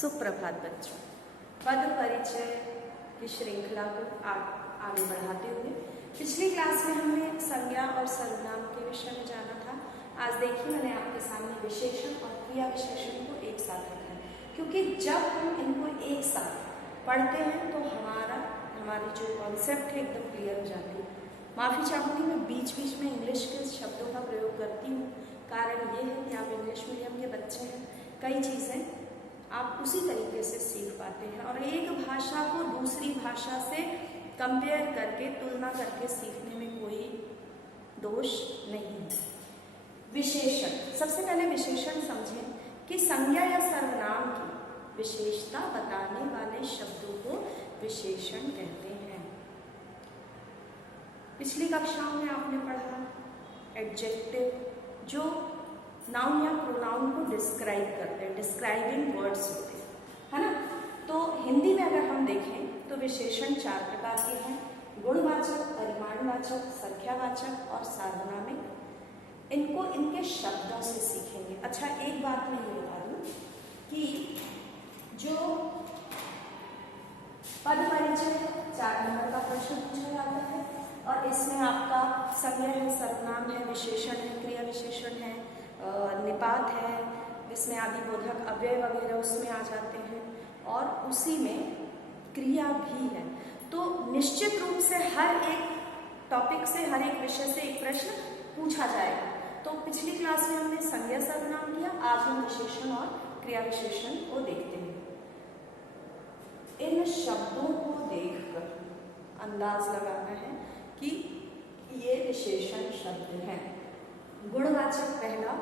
सुप्रभात बच्चों। पद परिचय की श्रृंखला को आगे बढ़ाते हुए पिछली क्लास में हमने संज्ञा और सर्वनाम के विषय में जाना था। आज देखिए मैंने आपके सामने विशेषण और क्रिया विशेषण को एक साथ रखा है, क्योंकि जब हम इनको एक साथ पढ़ते हैं तो हमारी जो कॉन्सेप्ट है एकदम क्लियर हो जाती है। माफ़ी चाहूँगी, मैं बीच बीच में इंग्लिश के शब्दों का प्रयोग करती हूँ। कारण ये है कि आप इंग्लिश मीडियम के बच्चे हैं, कई चीज़ें आप उसी तरीके से सीख पाते हैं और एक भाषा को दूसरी भाषा से कंपेयर करके, तुलना करके सीखने में कोई दोष नहीं है। विशेषण, सबसे पहले विशेषण समझें कि संज्ञा या सर्वनाम की विशेषता बताने वाले शब्दों को विशेषण कहते हैं। पिछली कक्षाओं में आपने पढ़ा एडजेक्टिव, जो नाउन या प्रोनाउन को डिस्क्राइब करते हैं, डिस्क्राइबिंग वर्ड्स होते हैं, है ना। तो हिंदी में अगर हम देखें तो विशेषण 4 प्रकार के हैं: गुणवाचक, परिमाणवाचक, संख्यावाचक और सार्वनामिक। इनको इनके शब्दों से सीखेंगे। अच्छा, एक बात मैं ये बता दूं कि जो पद परिचय 4 नंबर का प्रश्न पूछा जाता है और इसमें आपका संज्ञा है, सर्वनाम है, विशेषण है, क्रिया विशेषण है, निपात है, इसमें आदि बोधक अव्यय वगैरह उसमें आ जाते हैं और उसी में क्रिया भी है। तो निश्चित रूप से हर एक टॉपिक से, हर एक विषय से एक प्रश्न पूछा जाएगा। तो पिछली क्लास में हमने संज्ञा सर्वनाम किया, आज हम विशेषण और क्रिया विशेषण को देखते हैं। इन शब्दों को देखकर अंदाज लगाना है कि ये विशेषण शब्द हैं। गुणवाचक पहला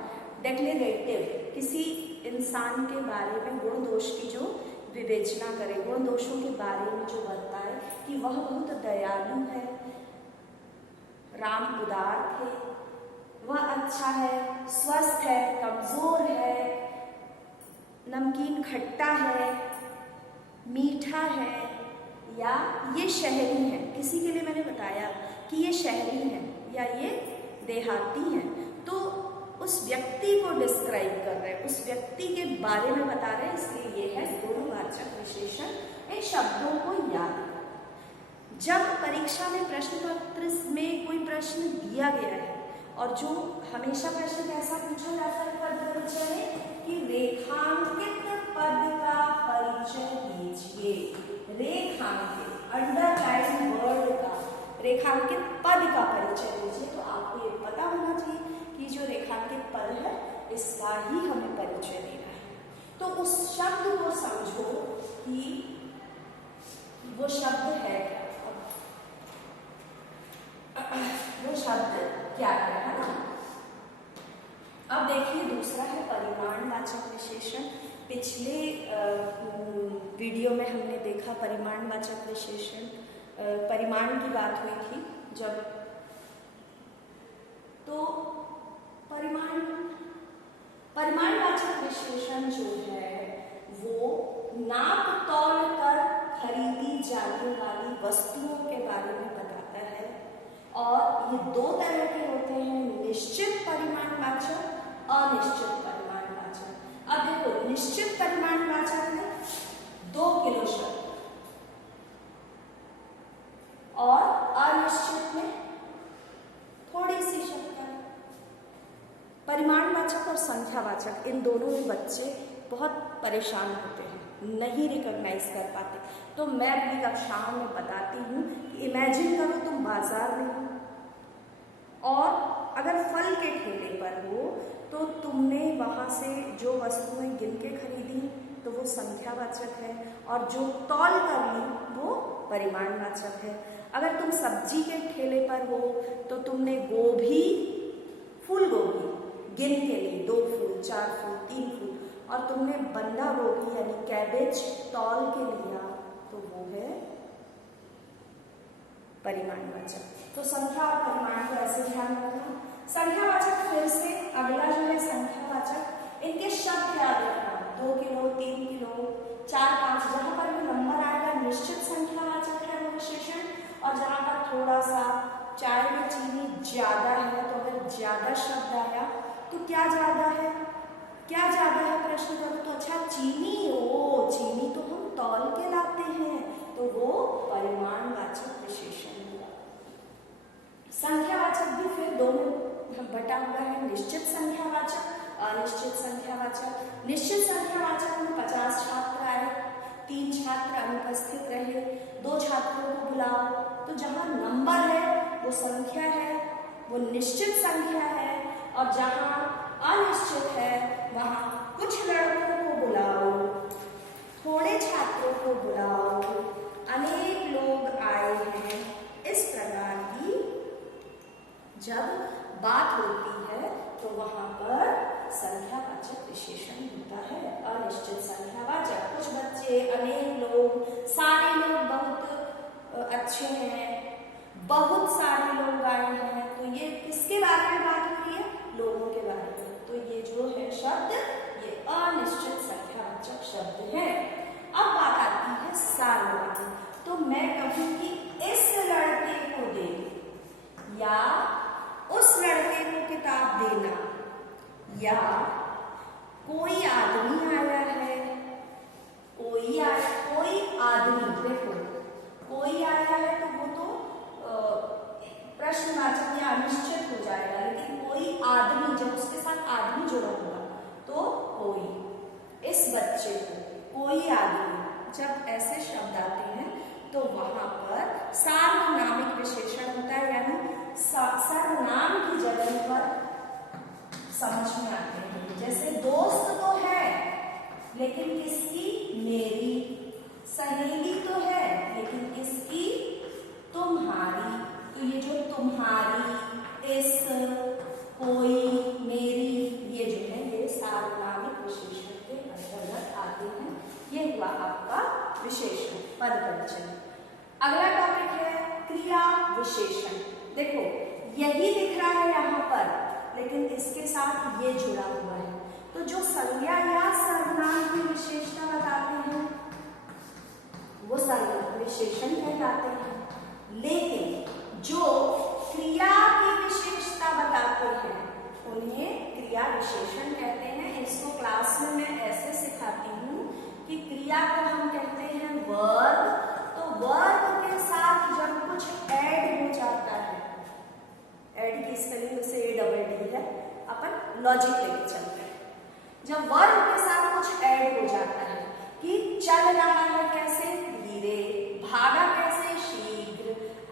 डेक्लेरेटिव, किसी इंसान के बारे में गुण दोष की जो विवेचना करे, गुण दोषों के बारे में जो बताए कि वह बहुत दयालु है, राम उदार थे, वह अच्छा है, स्वस्थ है, कमजोर है, नमकीन खट्टा है, मीठा है, या ये शहरी है। किसी के लिए मैंने बताया कि ये शहरी है या ये देहाती हैं, तो उस व्यक्ति को डिस्क्राइब कर रहे हैं, उस व्यक्ति के बारे में बता रहे हैं, इसलिए ये है गुणवाचक विशेषण। इन शब्दों को याद रखें। जब परीक्षा में प्रश्न पत्र में कोई प्रश्न दिया गया है और जो हमेशा प्रश्न कैसा पूछा जाता है पद परिचय में कि रेखांकित पद का परिचय दीजिए। रेखांकित, अंडरलाइन वर्ड का रेखांकित पद का परिचय दीजिए। तो आपको ये पता होना चाहिए कि जो रेखांकित पद है इसका ही हमें परिचय देना है। तो उस शब्द को समझो कि वो शब्द है क्या, वो शब्द क्या है ना। अब देखिए दूसरा है परिमाणवाचक विशेषण। पिछले वीडियो में हमने देखा परिमाणवाचक विशेषण, परिमाण की बात हुई थी जब, तो परिमाणवाचक विशेषण जो है वो नाप तौल कर खरीदी जाने वाली वस्तुओं के बारे में बताता है और ये 2 तरह के होते हैं: निश्चित परिमाणवाचक, अनिश्चित परिमाणवाचक। अब देखो, निश्चित परिमाणवाचक में 2 किलो शब्द और अनिश्चित में थोड़ी सी शब्द। परिमाणवाचक और संख्यावाचक, इन दोनों में बच्चे बहुत परेशान होते हैं, नहीं रिकॉग्नाइज कर पाते। तो मैं अपनी कक्षाओं में बताती हूँ कि इमेजिन करो तुम बाजार में हो और अगर फल के ठेले पर हो तो तुमने वहाँ से जो वस्तुएं गिन के खरीदी तो वो संख्यावाचक है और जो तौल कर ली वो परिमाणवाचक है। अगर तुम सब्जी के ठेले पर हो तो तुमने गोभी, फूल गोभी गिन के ली, 2 फूल, 4 फूल, 3 फूल, और तुमने बंधा गोभी यानी कैबेज तौल के लिया तो वो है परिमाणवाचक। तो संख्या और परिमाण को ऐसे ध्यान रखना। संख्यावाचक फिर से अगला जो है संख्यावाचक, इनके शब्द याद रखना। 2 किलो, 3 किलो, 4, 5, जहां पर भी नंबर आएगा निश्चित संख्यावाचक है वो विशेषण, और जहां पर थोड़ा सा चाय में चीनी ज्यादा है तो अगर ज्यादा शब्द आया तो क्या ज्यादा है, क्या ज्यादा है प्रश्न करो तो अच्छा चीनी, ओ हुआ है निश्चित संख्यावाचक, अनिश्चित संख्यावाचक। निश्चित संख्यावाचक में 50 छात्र आए, 3 छात्र अनुपस्थित रहे, 2 छात्रों को बुलाओ। तो जहाँ नंबर है वो संख्या है, वो निश्चित संख्या है, और जहाँ अनिश्चित है वहाँ कुछ लड़कों को बुलाओ, थोड़े छात्रों को बुलाओ, अनेक लोग आए हैं। इस प्रकार की जब बात होती है तो वहां पर संख्यावाचक विशेषण होता है। अनिश्चित संख्यावाचक, कुछ बच्चे, अनेक लोग, सारे लोग बहुत अच्छे हैं, बहुत सारे लोग आए हैं। तो ये किसके बारे में बात हो रही है? लोगों के बारे में। तो ये जो है शब्द, ये अनिश्चित संख्यावाचक शब्द है। अब बात आती है सार्वनाम। तो मैं कहूंगी इस लड़के को दे, या उस लड़के को किताब देना, या कोई आदमी आया है, कोई आदमी, देखो कोई आया है तो वो तो प्रश्नवाचक या अनिश्चित हो जाएगा, लेकिन कोई आदमी, जब उसके साथ आदमी जुड़ा होगा तो कोई, इस बच्चे को, कोई आदमी, जब ऐसे शब्द आते हैं तो वहां पर सार्वनामिक विशेषण होता है, यानी सर्वनाम की जगह पर समझ में आते हैं। जैसे दोस्त तो है लेकिन किसकी? मेरी। सहेली तो है लेकिन किसकी? तुम्हारी। तो ये जो तुम्हारी, इस, कोई, मेरी, ये जो है ये सार्वनामिक विशेषण के अंतर्गत आते हैं। ये हुआ आपका विशेषण, पद परिचय। अगला टॉपिक है क्रिया विशेषण। देखो यही दिख रहा है यहाँ पर, लेकिन इसके साथ ये जुड़ा हुआ है। तो जो संज्ञा या सर्वनाम की विशेषता बताते हैं वो विशेषण कहलाते हैं, लेकिन जो क्रिया की विशेषता बताते हैं उन्हें क्रिया विशेषण कहते हैं। इसको क्लास में मैं ऐसे सिखाती हूँ कि क्रिया को हम कहते हैं वर्ब। तो वर्ब के साथ जब कुछ ऐड हो जाता है, ऐड की स्पेलिंग से ADD है, अपन लॉजिक लेके चलते हैं। जब वर्ब के साथ कुछ ऐड हो जाता है कि चल रहा है कैसे? धीरे, भागा कैसे? शीघ्र,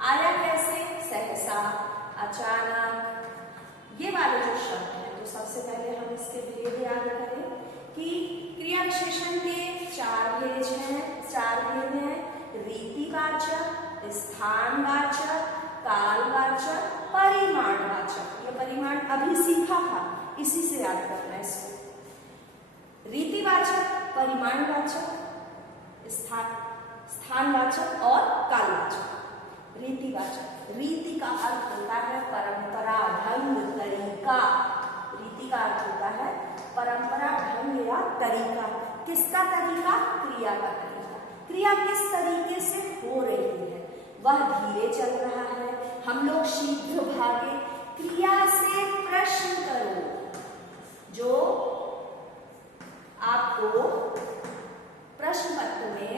आया कैसे? सहसा, अचानक, ये वाले जो शब्द हैं, तो सबसे पहले हम इसके भेद याद करें कि क्रिया विशेषण के 4 भेद हैं। रीतिवाचक, स्थानवाचक, कालवाचक, परिमाणवाचक। ये परिमाण अभी सीखा था, इसी से याद करना है इसको। रीतिवाचक, परिमाणवाचक, स्थानवाचक और कालवाचक। रीतिवाचक, रीति का अर्थ होता है परंपरा, ढंग, तरीका। रीति का अर्थ होता है परंपरा, ढंग या तरीका। किसका तरीका? क्रिया का तरीका। क्रिया किस तरीके से हो रही है? वह धीरे चल रहा है, हम लोग शीघ्र भागे। क्रिया से प्रश्न करो। जो आपको प्रश्न पत्र में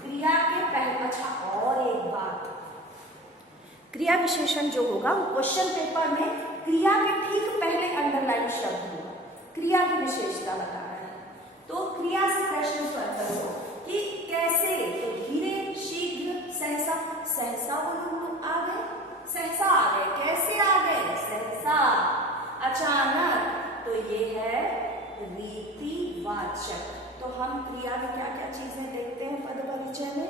क्रिया के पहले, अच्छा और एक बात, क्रिया विशेषण जो होगा वो क्वेश्चन पेपर में क्रिया के ठीक पहले अंडरलाइन शब्द होगा, क्रिया की विशेषता बता रहा है। तो क्रिया से प्रश्न करो कि कैसे? तो धीरे, शीघ्र, सहसा। सहसा वो लोग आ गए, सहसा आ गए। कैसे आ गए? सहसा। अचानक, तो ये है रीतिवाचक। तो हम क्रिया में क्या क्या चीजें देखते हैं पद परिचय में?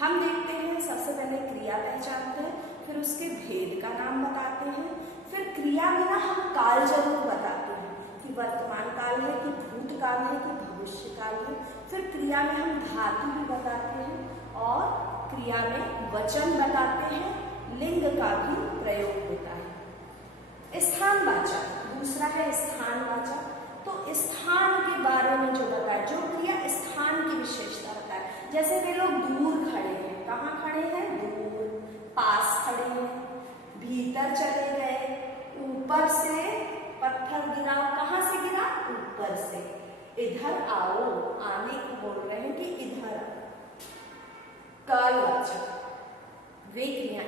हम देखते हैं सबसे पहले क्रिया पहचानते हैं, फिर उसके भेद का नाम बताते हैं, फिर क्रिया में ना हम काल जरूर बताते हैं कि वर्तमान काल है कि भूतकाल है कि भविष्य काल है। फिर क्रिया में हम धातु भी बताते हैं और क्रिया में वचन बताते हैं, लिंग का भी प्रयोग होता है। स्थानवाचक, दूसरा है स्थानवाचक। तो स्थान के बारे में जो बताया, जो क्रिया स्थान की विशेषता बताए, जैसे वे लोग दूर खड़े हैं, कहाँ खड़े हैं? दूर। पास खड़े हैं, भीतर चले गए, ऊपर से पत्थर गिरा। कहाँ से गिरा? ऊपर से। इधर आओ, आने को बोल रहे हैं कि इधर आओ। कालवाचक, वे क्रिया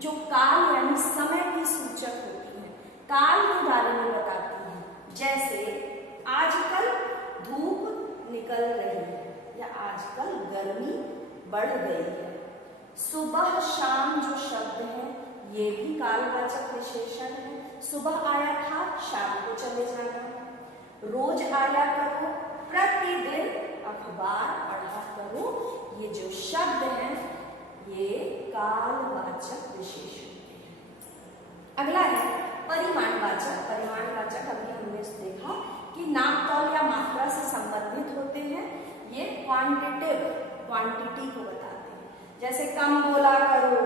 जो काल यानी समय की सूचक होती है। काल के बारे में निकल रही है या आजकल गर्मी बढ़ गई है। सुबह शाम जो शब्द है ये भी कालवाचक विशेषण है। सुबह आया था, शाम को चले जाना। रोज आया करो, प्रतिदिन अखबार पढ़ा करो। ये जो शब्द हैं ये कालवाचक विशेषण है। अगला है परिमाणवाचक। परिमाणवाचक अभी हमने देखा कि नाप तौल या मात्रा से संबंधित होते हैं। ये क्वांटिटी को बताते हैं। जैसे कम बोला करो,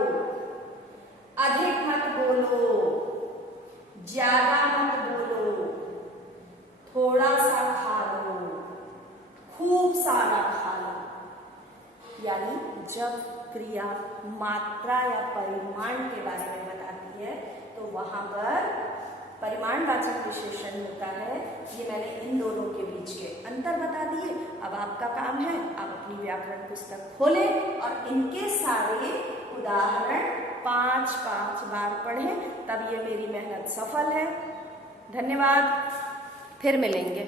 अधिक मत बोलो, ज्यादा मत बोलो, थोड़ा सा खा लो, खूब सारा खा लो। यानी जब क्रिया मात्रा या परिमाण के बारे में बताती है तो वहां पर परिमाणवाचक विशेषण होता है। ये मैंने इन दोनों के बीच के अंतर बता दिए। अब आपका काम है आप अपनी व्याकरण पुस्तक खोलें और इनके सारे उदाहरण 5-5 बार पढ़ें, तब ये मेरी मेहनत सफल है। धन्यवाद, फिर मिलेंगे।